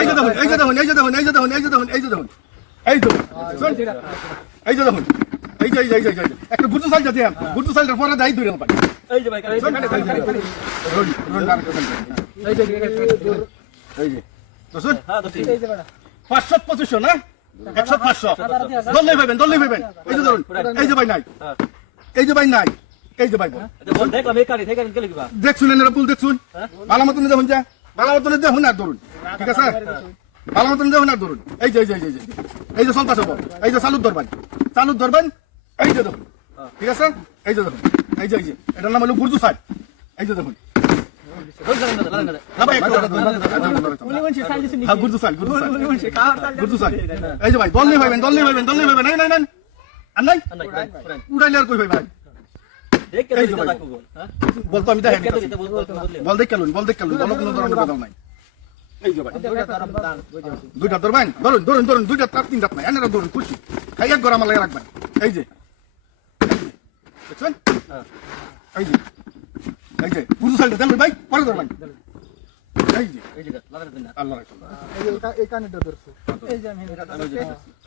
এই যে দেখুন, এই যে দেখুন, এই যে দেখুন, এই যে দেখুন, এই যে দেখুন, এই যে দেখুন, এই তো শুন, এই যে দেখুন, এই যে এই যে একটা গুরু সাইল যাতে গুরু সাইলের পরে দাই ধরে পাই এই যে ভাই এই যে তো শুন হ্যাঁ তো ঠিক 500 2500 না 100 500 দললে ভাবেন এই যে ধরুন এই যে ভাই নাই এই যে ভাই নাই এই যে ভাই বল বল দেখলাম এই কারি থেকে কে লিখবা দেখছুন এর পুল দেখছুন ভালো মতন দেখুন যা ভালো মতন দেখুন আর ধরুন ঠিক আছে ভালো মতন দেখুন আর ধরুন এই যে এই যে চলতাছে বল এই যে চালুর ধরবেন এই যে দেখুন ঠিক আছে এই যে দেখুন এই যে এটার নাম হলো গুরজু সাইড এই যে দেখুন এই যে ভাই দল নেই ভাইবেন নাই আর নাই উড়াইলে আর কই ভাই ভাই বলতো আমি দেখেন বল দেখ কেলুন বল কোনো ধরনের বদল নাই এই যে ভাই দুইটা ধরবেন ধরুন দুইটা তার তিন রাত নাই এনারা ধরুন খুশি খাই এক গড় আমার লাগে রাখবেন এই যে দেখছেন এই যে পুরো সাইডে দেন ভাই পরে ধরবেন এই যে আল্লাহ এই কানেটা ধরছে এই যে আমি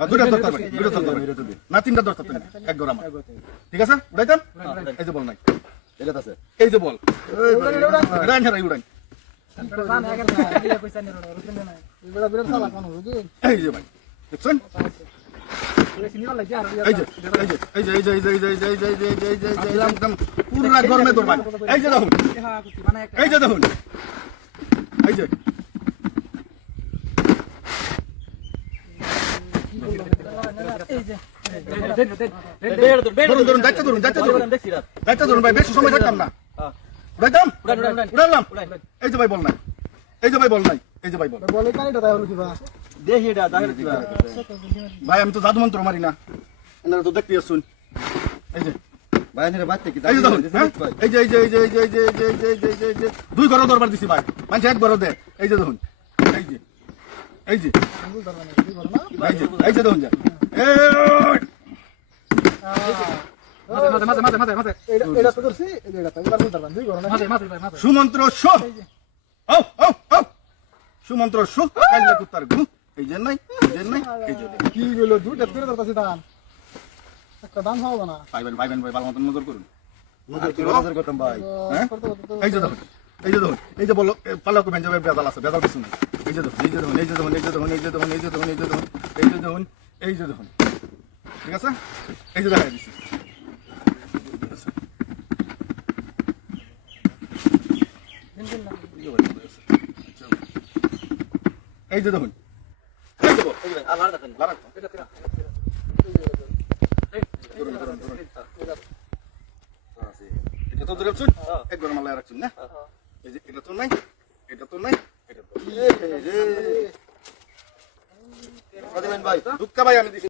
দুইটা ধরতে না তিনটা ধরতে এক গড় আমার ঠিক আছে উড়াইতাম এই যে বল নাই এটা আছে এই যে বল রান হারাই উড়াই এই যে ভাই দেখছেন একদম পুরা গরমে ধরবেন এই যে দেখুন এই যে দেখুন এই যে ধরুন দায়িত্ব ধরুন ভাই বেশি সময় থাকতাম না উড়াইতাম এই যে ভাই বল নাই এই যে ভাই বল বলে কানেটা তাই হলো কি বা দেখি এটা দাগের দিবা ভাই আমি তো জাদু মন্ত্র মারি না এনারা তো দেখতে আসুন এই যে ভাই এর বাচ্চা কি এই যে দেখুন এই যে দুই ঘর দরবার দিছি ভাই মানে এক ঘর দে এই যে দেখুন এই যে দেখুন যা এটা তো করছি এটা তো এবার ধরবেন দুই ঘর না সুমন্ত্র শো সুমন্ত্র শো কাইলা কুত্তার গু এই যে নাই এই যে কি বলো দুইটা করে ধরতাছি দাম একটা দাম হবে না ভাই ভালো মতন নজর করুন নজর করতাম ভাই হ্যাঁ এই যে দেখুন এই যে বলো পাল্লা করবেন যাবে বেজাল আছে বেজাল কিছু নেই এই যে দেখুন ঠিক আছে এই যে দেখা দিচ্ছি এই যে দেখুন আল্লাহ দেখেন এটা তো ধরে এক ঘর মালায় রাখছেন না এই যে এটা তো নাই এটা তো ভাই দুঃখা ভাই আমি দিছি